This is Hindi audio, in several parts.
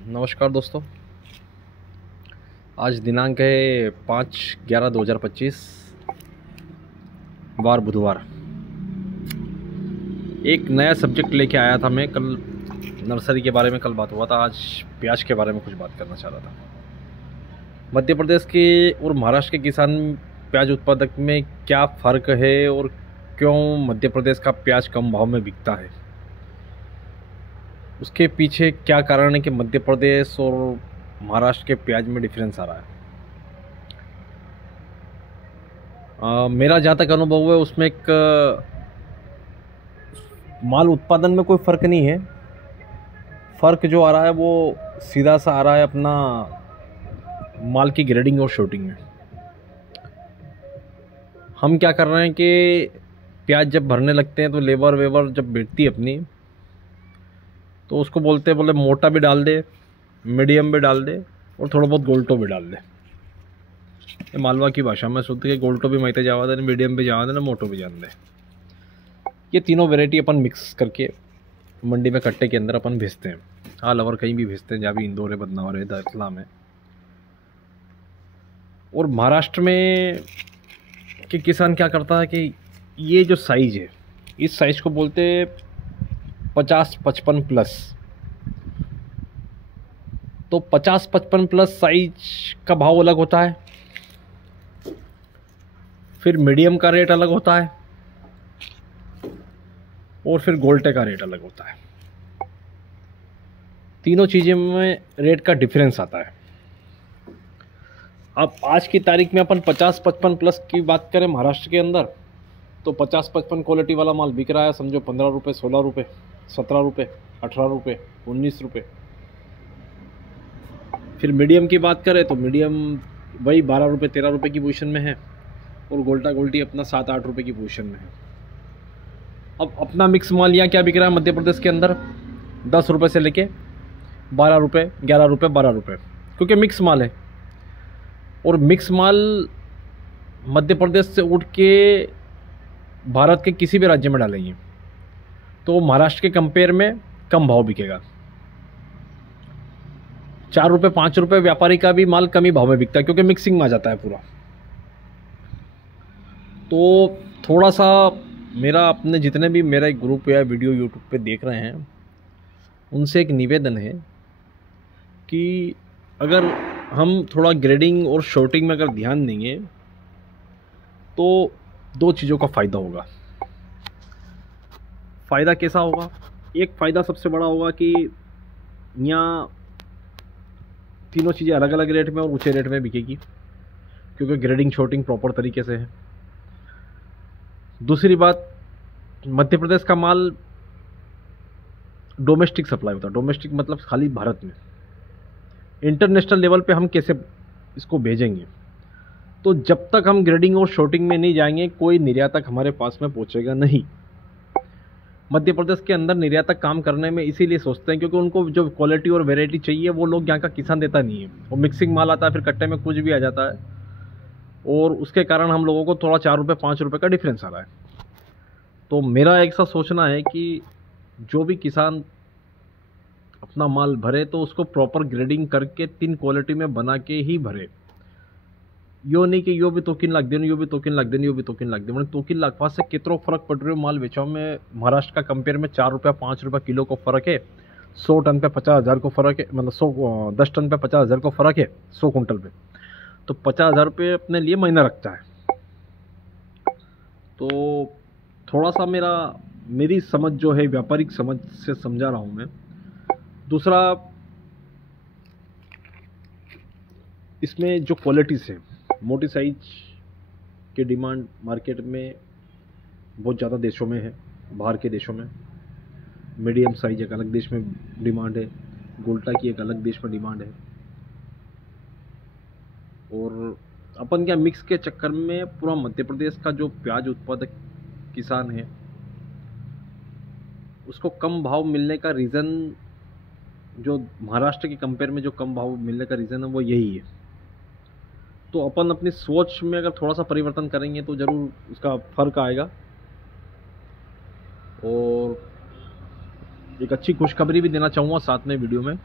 नमस्कार दोस्तों। आज दिनांक है 5/11/2025, वार बुधवार। एक नया सब्जेक्ट लेके आया था मैं कल। नर्सरी के बारे में कल बात हुआ था, आज प्याज के बारे में कुछ बात करना चाह रहा था। मध्य प्रदेश के और महाराष्ट्र के किसान प्याज उत्पादक में क्या फ़र्क है और क्यों मध्य प्रदेश का प्याज कम भाव में बिकता है, उसके पीछे क्या कारण है कि मध्य प्रदेश और महाराष्ट्र के प्याज में डिफरेंस आ रहा है। मेरा जहाँ तक अनुभव है उसमें एक माल उत्पादन में कोई फ़र्क नहीं है। फ़र्क जो आ रहा है वो सीधा सा आ रहा है अपना माल की ग्रेडिंग और शॉर्टिंग में। हम क्या कर रहे हैं कि प्याज जब भरने लगते हैं तो लेबर वेबर जब बैठती है अपनी, तो उसको बोलते हैं बोले मोटा भी डाल दे, मीडियम भी डाल दे और थोड़ा बहुत गोल्टो भी डाल दे। ये मालवा की भाषा में शुद्ध के गोल्टो भी माइते जावा दे, मीडियम भी जावा दे ना, मोटो भी जान दे। ये तीनों वेराइटी अपन मिक्स करके मंडी में कट्टे के अंदर अपन भेजते हैं। ऑल ओवर कहीं भी भेजते हैं, जहाँ भी इंदौर है, बदनावर है, दार्चुला में। और महाराष्ट्र में कि किसान क्या करता है कि ये जो साइज है, इस साइज को बोलते 50-55 प्लस। तो 50-55 प्लस साइज का भाव अलग होता है, फिर मीडियम का रेट अलग होता है और फिर गोल्टे का रेट अलग होता है। तीनों चीज़ें में रेट का डिफरेंस आता है। अब आज की तारीख में अपन 50-55 प्लस की बात करें महाराष्ट्र के अंदर, तो 50-55 क्वालिटी वाला माल बिक रहा है, समझो 15 रुपये, 16 रुपये, 17 रुपये, 18 रुपये, 19 रुपये। फिर मीडियम की बात करें तो मीडियम वही 12 रुपये, 13 रुपये की पोजीशन में है और गोल्टा गोल्टी अपना 7-8 रुपये की पोजीशन में है। अब अपना मिक्स माल यहाँ क्या बिक रहा है मध्य प्रदेश के अंदर, 10 रुपये से लेके 12 रुपये, 11 रुपये, 12 रुपये, क्योंकि मिक्स माल है। और मिक्स माल मध्य प्रदेश से उठ के भारत के किसी भी राज्य में डालेंगे तो महाराष्ट्र के कंपेयर में कम भाव बिकेगा। 4 रुपये, 5 रुपये व्यापारी का भी माल कम ही भाव में बिकता है, क्योंकि मिक्सिंग में आ जाता है पूरा। तो थोड़ा सा मेरा अपने जितने भी मेरा एक ग्रुप या वीडियो यूट्यूब पे देख रहे हैं, उनसे एक निवेदन है कि अगर हम थोड़ा ग्रेडिंग और शॉर्टिंग में अगर ध्यान देंगे तो 2 चीज़ों का फ़ायदा होगा। फ़ायदा कैसा होगा? एक फ़ायदा सबसे बड़ा होगा कि यहाँ तीनों चीज़ें अलग अलग रेट में और ऊंचे रेट में बिकेगी, क्योंकि ग्रेडिंग शॉर्टिंग प्रॉपर तरीके से है। दूसरी बात, मध्य प्रदेश का माल डोमेस्टिक सप्लाई होता है। डोमेस्टिक मतलब खाली भारत में। इंटरनेशनल लेवल पे हम कैसे इसको भेजेंगे? तो जब तक हम ग्रेडिंग और शॉर्टिंग में नहीं जाएंगे, कोई निर्यातक हमारे पास में पहुंचेगा नहीं। मध्य प्रदेश के अंदर निर्यातक काम करने में इसीलिए सोचते हैं क्योंकि उनको जो क्वालिटी और वेराइटी चाहिए वो लोग यहाँ का किसान देता नहीं है। और मिक्सिंग माल आता है, फिर कट्टे में कुछ भी आ जाता है, और उसके कारण हम लोगों को थोड़ा 4 रुपये, 5 रुपये का डिफरेंस आ रहा है। तो मेरा एक सा सोचना है कि जो भी किसान अपना माल भरे तो उसको प्रॉपर ग्रेडिंग करके 3 क्वालिटी में बना के ही भरे। यो नहीं कि यो भी 2-3 लाख देने, यो भी 2-3 लाख देने, यो भी 2-3 लाख देने। 2-3 लाख पास से कितना फ़र्क पड़ रहा है माल बेचाओ में। महाराष्ट्र का कंपेयर में 4 रुपये, 5 रुपये किलो को फ़र्क है। 100 टन पे 50,000 को फ़र्क है, मतलब 10 टन पे 50,000 को फ़र्क है 100 कुंटल पे। तो 50,000 रुपये अपने लिए महीना रखता है। तो थोड़ा सा मेरी समझ जो है, व्यापारिक समझ से समझा रहा हूँ मैं। दूसरा, इसमें जो क्वालिटीज़ है, मोटी साइज की डिमांड मार्केट में बहुत ज़्यादा देशों में है, बाहर के देशों में। मीडियम साइज एक अलग देश में डिमांड है, गोल्टा की एक अलग देश में डिमांड है। और अपन क्या मिक्स के चक्कर में पूरा मध्य प्रदेश का जो प्याज उत्पादक किसान है उसको कम भाव मिलने का रीज़न, जो महाराष्ट्र के कंपेयर में जो कम भाव मिलने का रीज़न है वो यही है। तो अपन अपनी सोच में अगर थोड़ा सा परिवर्तन करेंगे तो ज़रूर उसका फ़र्क आएगा। और एक अच्छी खुशखबरी भी देना चाहूँगा साथ में वीडियो में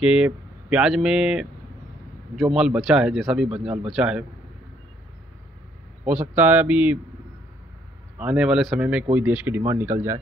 कि प्याज में जो माल बचा है, जैसा भी माल बचा है, हो सकता है अभी आने वाले समय में कोई देश की डिमांड निकल जाए